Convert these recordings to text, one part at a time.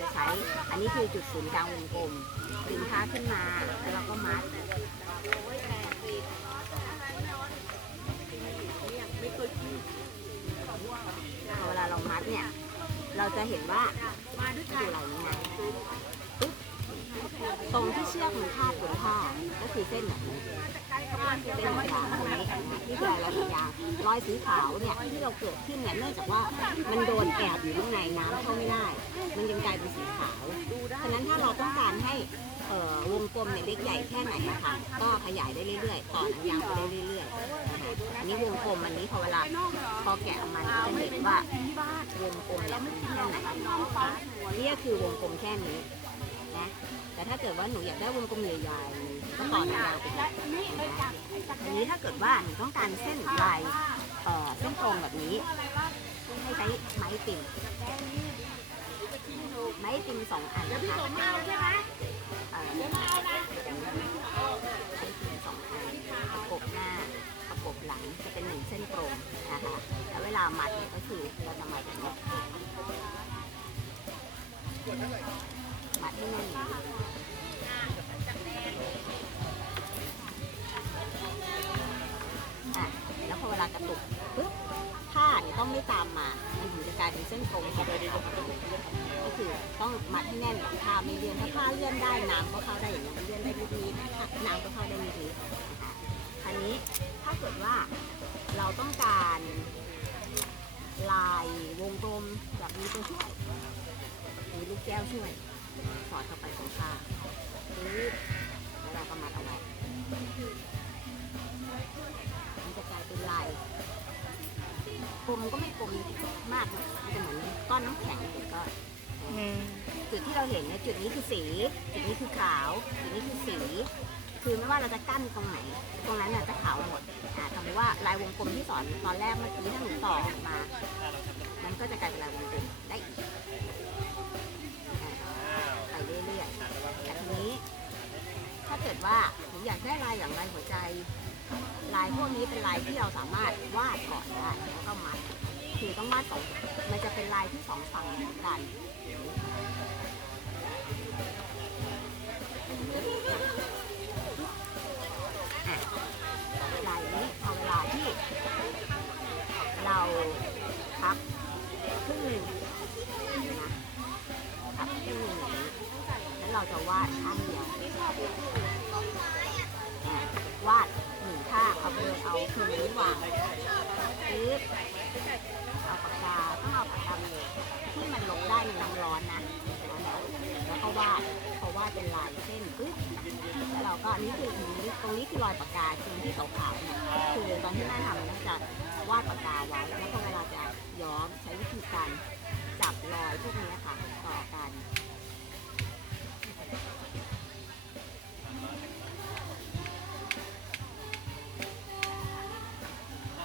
จะใช้อันนี้คือจุดศูนย์กลางวงกลมดึงผ้าขึ้นมาแล้วเราก็มัดพอเวลาเรามัดเนี่ย เราจะเห็นว่าอยู่เหล่านี้นะ ตรงที่เชือกมันพาดบนผ้าก็คือเส้นแบบนี้เส้นยาวตรงนี้นี่คืออะไรยางรอยสีขาวเนี่ยที่เราเกิดขึ้นเนี่ยเนื่องจากว่ามันโดนแอบอยู่ข้างในน้ำเข้าไม่ได้ มันยังกลายเป็นสีขาวฉะนั้นถ้าเราต้องการให้เวงกลมเนี่ยเล็กใหญ่แค่ไหนนะคะก็ขยายได้เรื่อยๆต่อหนังยางไปได้เรื่อยๆอันนี้วงกลมอันนี้พอเวลาพอแกะออกมาจะเห็นว่าวงกลมเนี่ยมันแค่ไหนนี่คือวงกลมแค่นี้ นะ แต่ถ้าเกิดว่าหนูอยากได้วงกลมใหญ่ๆ ก็ต่อหนังยาวไปเลยทีนี้ถ้าเกิดว่าหนูต้องการเส้นลายเอ่อเส้นตรงแบบนี้ให้ใช้ไม้ติ่มไม้ติ่มสองอันนะคะเอ่อไม้ติ่มสองอันประกบหน้าประกบหลังจะเป็นหนึ่งเส้นตรงนะคะแล้วเวลามัดเนี่ยก็คือเราจะมัดแบบนี้ อะแล้วพอเวลากระตุกปุ๊บผ้าเนี่ยต้องไม่ตามมามันถึงจะกลายเป็นเส้นตรงแค่นี้ก็คือต้องมัดให้แน่นก่อนผ้าไม่เลื่อนถ้าผ้าเลื่อนได้น้ำก็เข้าได้อย่างนี้มันเลื่อนได้นิดนี้น้ำก็เข้าได้นิดนี้นะคราวนี้ถ้าเกิดว่าเราต้องการลายวงกลมแบบมีตัวช่วยมีลูกแก้วช่วย สอดเข้าไปตรงข้างปึ๊บแล้วเราก็มัดเอาไว้มันจะกลายเป็นลายกลมก็ไม่กลมมากนะมันจะเหมือนก้อนน้ำแข็งหรือก้อนอืมจุดที่เราเห็นเนี่ยจุดนี้คือสี จุดนี้คือขาว จุดนี้คือสี คือไม่ว่าเราจะกั้นตรงไหน ตรงนั้นเนี่ยจะขาวหมดอ่าสมมติว่าลายวงกลมที่สอนตอนแรกเมื่อกี้ถ้าหนูต่อมา มันก็จะกลายเป็นลายวงกลมได้อีก เรื่อยๆแต่ทีนี้ ถ้าเกิดว่าผมอยากได้ลายอย่างลายหัวใจ ลายพวกนี้เป็นลายที่เราสามารถวาดก่อนได้แล้วก็มัดคือต้องวาดสองมันจะเป็นลายที่สองฝั่งเหมือนกัน เราจะวาดข้างเดียวอะวาดหนึ่งข้างเอาไปเลยเอาคืนนี้วางปึ๊บเอาปากกาต้องเอาปากกาเลยที่มันลงได้ในน้ำร้อนนะแล้วก็วาดพอวาดเป็นลายเส้นปึ๊บแล้วเราก็อันนี้คือตรงนี้ตรงนี้คือรอยปากกาตรงที่ขาวๆเนี่ยคือตอนที่แม่ทำเนี่จะวาดปากกาไว้แล้วพอเวลาจะย้อมใช้วิธีการจับรอยพวกนี้ค่ะต่อกัน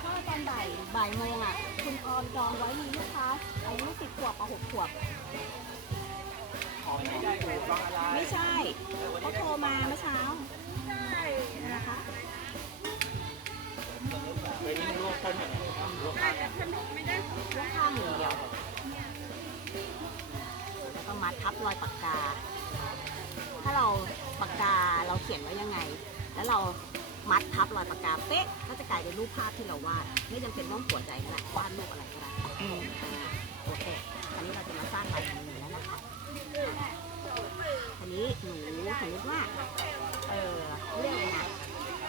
ก็ตอนบ่ายบ่ายโมงอะ คุณออมจองไว้มีลูกค้าอายุสิบขวบกับหกขวบ ไม่ใช่เขาโทรมาเมื่อเช้านะคะลวกข้างอย่างเดียวแล้วก็มัดทับรอยปากกาาเราปากกาเราเขียนไว้ยังไง แล้วเรามัดทับรอยปากกาเป๊ะก็จะกลายเป็นรูปภาพที่เราวาดไม่จำเป็นต้องหัวใจก็ได้วาดรูปอะไรก็ได้โอเคอันนี้เราจะมาสร้างลายมือแล้วนะคะอันนี้หนูสมมติว่าเออเรียกอะไรนะ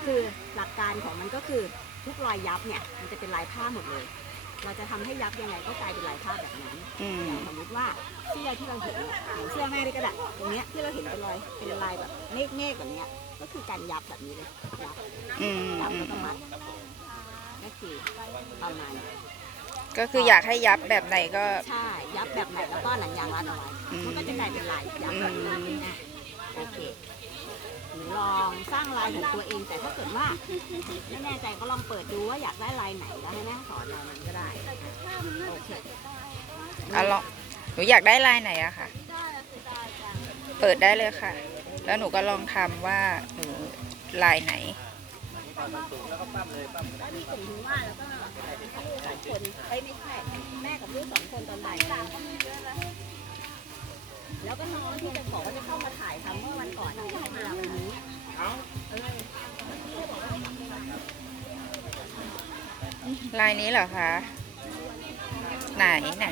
คือหลักการของมันก็คือทุกรอยยับเนี่ยมันจะเป็นลายผ้าหมดเลย เราจะทำให้ยับยังไงก็กลายเป็นลายผ้าแบบนั้นอืมสมมติว่าเสื้อที่เราเห็นเนี่ยอย่างเสื้อแม่นี่ก็ได้ตรงเนี้ยที่เราเห็นเป็นรอยเป็นลายแบบเมฆๆแบบเนี้ยก็คือการยับแบบนี้เลยยับอืมยับอืแล้วมก็มัดก็คือประมาณนี้ก็คืออยากให้ยับแบบไหนก็ ใช่ยับแบบไหนแล้วก็หนังยางรัดเอาไว้อืมมันก็จะกลายเป็นลายยับแบบนี้อะโอเค หนูลองสร้างลายของตัวเอง แต่ถ้าเกิดว่าไม่แน่ใจก็ลองเปิดดูว่าอยากได้ลายไหนแล้วให้แม่สอนเรามันก็ได้โอเคอะลองหนูอยากได้ลายไหนอะค่ะ เปิดได้เลยค่ะ แล้วหนูก็ลองทำว่าหนูลายไหนแล้วมีกลุ่มถึงว่าแล้วก็สองคนเอ้ยไม่ใช่แม่กับลูกสองคนตอนบ่ายโมง แล้วก็น้องที่จะบอกว่าจะเข้ามาถ่ายทำเมื่อวันก่อนที่เข้ามาวันนี้ลายนี้เหรอคะ ไหนไหน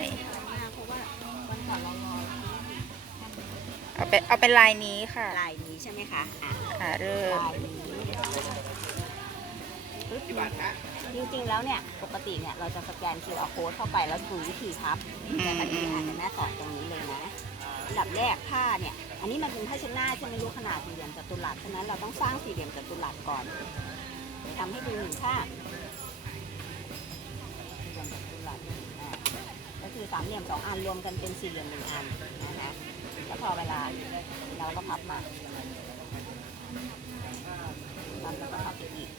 เอาเป็นเอาเป็นลายนี้ค่ะ ลายนี้ใช่ไหมคะอะอ่าเริ่มลายนี้จริงๆแล้วเนี่ย ปกติเนี่ย เราจะสแกน QR code เข้าไปแล้วดูวิธีพับแต่อันนี้อาจจะแม่สอนตรงนี้เลยนะ อันดับแรกผ้าเนี่ย อันนี้มันเป็นผ้าเช็ดหน้าใช่ไหมรู้ขนาดสี่เหลี่ยมจัตุรัสฉะนั้นเราต้องสร้างสี่เหลี่ยมจัตุรัสก่อนเดี๋ยวทำให้ดูหนึ่งข้าสี่เหลี่ยมจัตุรัสอ่าก็คือสามเหลี่ยมสองอันรวมกันเป็นสี่เหลี่ยมหนึ่งอันนะคะแล้วพอเวลาเราก็พับมาพับแล้วก็พับอีก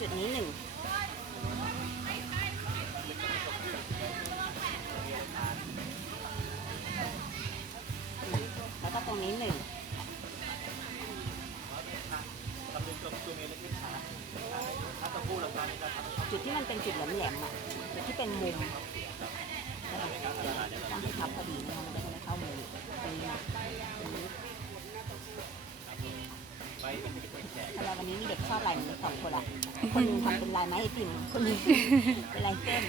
จุดนี้หนึ่งแล้วก็ตรงนี้หนึ่งจุดที่มันเป็นจุดแหลมๆอะจุดที่เป็นมุมต้องให้พับพอดีนะมันจะไม่เข้ามือตรงนี้ทำไมวันนี้มีเด็กชอบลายนี้สองคนละ คนหนึงทำเป็นลายไม้ไอติมคนหนึงเป็นลายเส้น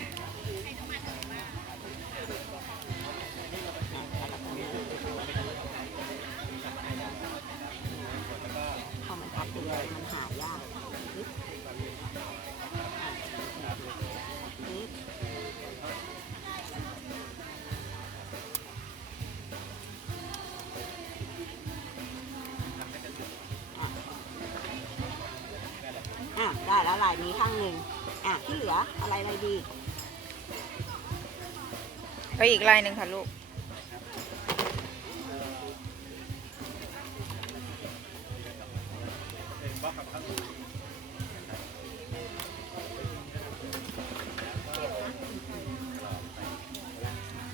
ได้แล้วลายนี้ข้างหนึ่งอะที่เหลืออะไรอะไรดีเอาอีกลายหนึ่งค่ะลูก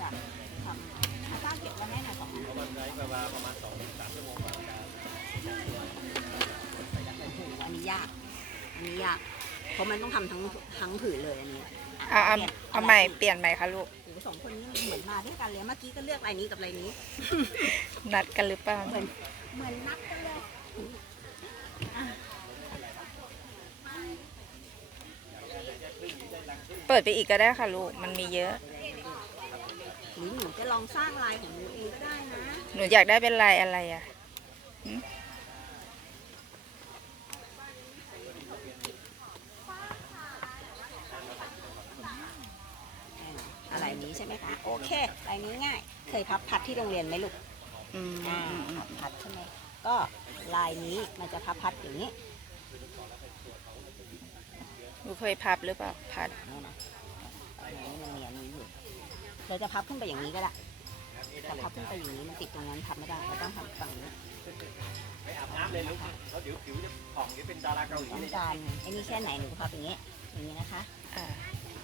จ้ะทำอาต้าเก็บไว้ให้หน่อยสองอัน อันนี้ยาก อันนี้ยาก เพราะมันต้องทำทั้งทั้งผืนเลยอันนี้ะเอาเอาปลี่ยนเอาใหม่เปลี่ยนใหม่ค่ะลูก โอ้โหสองคนนี้มันเหมือนมาด้วยกันเลยเมื่อกี้ก็เลือกลายนี้กับลายนี้ นัดกันหรือเปล่า เหมือนเหมือนนัดกันเลยเปิดไปอีกก็ได้ค่ะลูก มันมีเยอะ หรือหนูจะลองสร้างลายของหนูเองก็ได้นะ หนูอยากได้เป็นลายอะไรอะอะไร นี้ใช่ไหมคะ โอเคลายนี้ง่าย เคยพับพัดที่โรงเรียนไหมลูกอืมอ่าอืมอืมพับพัดใช่ไหมก็ลายนี้มันจะพับพัดอย่างนี้หนูเคยพับหรือเปล่าพัดนี่นะอันนี้มันมีอันนี้อยู่เราจะพับขึ้นไปอย่างนี้ก็ได้แต่พับขึ้นไปอย่างนี้มันติดตรงนั้นพับไม่ได้เราต้องทำฝั่งนี้ไปอาบน้ำเลยลูกแล้วเดี๋ยวผิวจะผ่องเดี๋ยวเป็นดาราเกาหลีต้องเลยการไอ้นี่แค่ไหนหนูก็พับอย่างนี้ อย่างนี้นะคะอ่า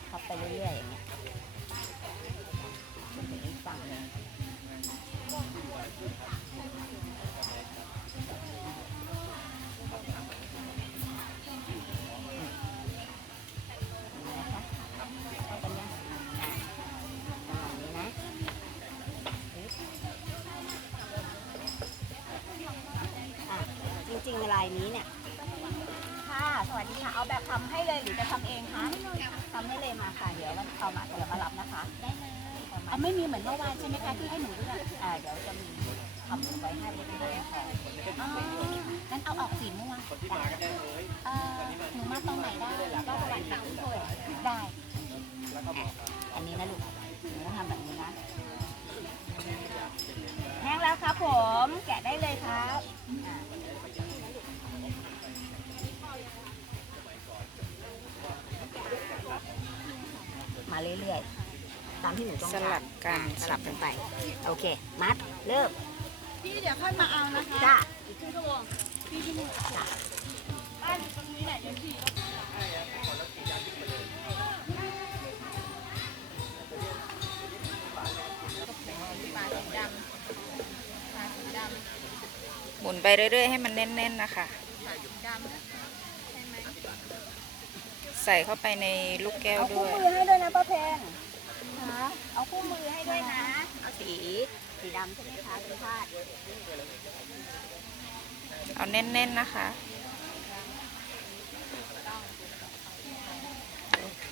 พับไปเรื่อยๆอย่างเงี้ยขึ้นไปอีก ฝั่งนึงจริงๆลายนี้เนี่ย ค่ะ สวัสดีค่ะ เอาแบบทำให้เลยหรือจะทำเองคะทำให้เลยมาค่ะ เดี๋ยวเราเอามาเดี๋ยวมารับนะคะ อาไม่มีเหมือนเมื่อวานใช่ไหมคะที่ให้หนูเลือกอ่าเดี๋ยวจะมีทำไว้ให้เล็กน้อยค่ะอ๋องั้นเอาออกสีม่วงคนที่มาก็ได้เอ่อหนูมาตรงไหนได้ก็ประมาณสามถ้วยได้แล้อันนี้นะลูกหนูต้องทำแบบนี้นะแห้งแล้วครับผมแกะได้เลยครับมาเรื่อยๆ ตามที่หนูต้องการสลับกันสลับกันไป โอเค มัด เริ่ม พี่เดี๋ยวค่อยมาเอานะคะจ้าอีกครึ่งชั่วโมงพี่ที่วโมงจ้าบ้านอยู่ตรงนี้แหละยังที่หมุนไปเรื่อย ๆ ให้มันแน่น ๆ นะคะ ใส่เข้าไปในลูกแก้วด้วยเอาคู่มือให้ด้วยนะป้าแพง เอาคู่มือให้ด้วยนะ เอาสี สีดำใช่ไหมคะคุณพาดเอาแน่นๆนะคะ โอเค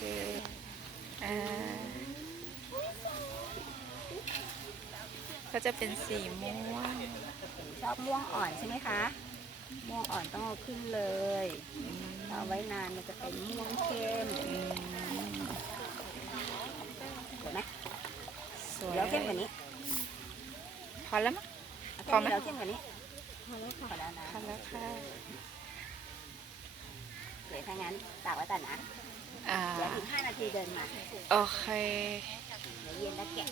อ่าก็จะเป็นสีม่วง ชอบม่วงอ่อนใช่ไหมคะ ม่วงอ่อนต้องเอาขึ้นเลยถ้าเอาไว้นานมันจะเป็นม่วงเข้ม อืม เห็นไหม สวย เดี๋ยวเข้มกว่านี้ พอแล้วมั้งเอาพอไหมเดี๋ยวเข้มกว่านี้พอแล้วค่ะพอแล้วนะพอแล้วค่ะเดี๋ยวถ้างั้นตากไว้ก่อนนะอ่าเดี๋ยวอีกห้านาทีเดินมา โอเคเดี๋ยวเย็นแล้วแกะ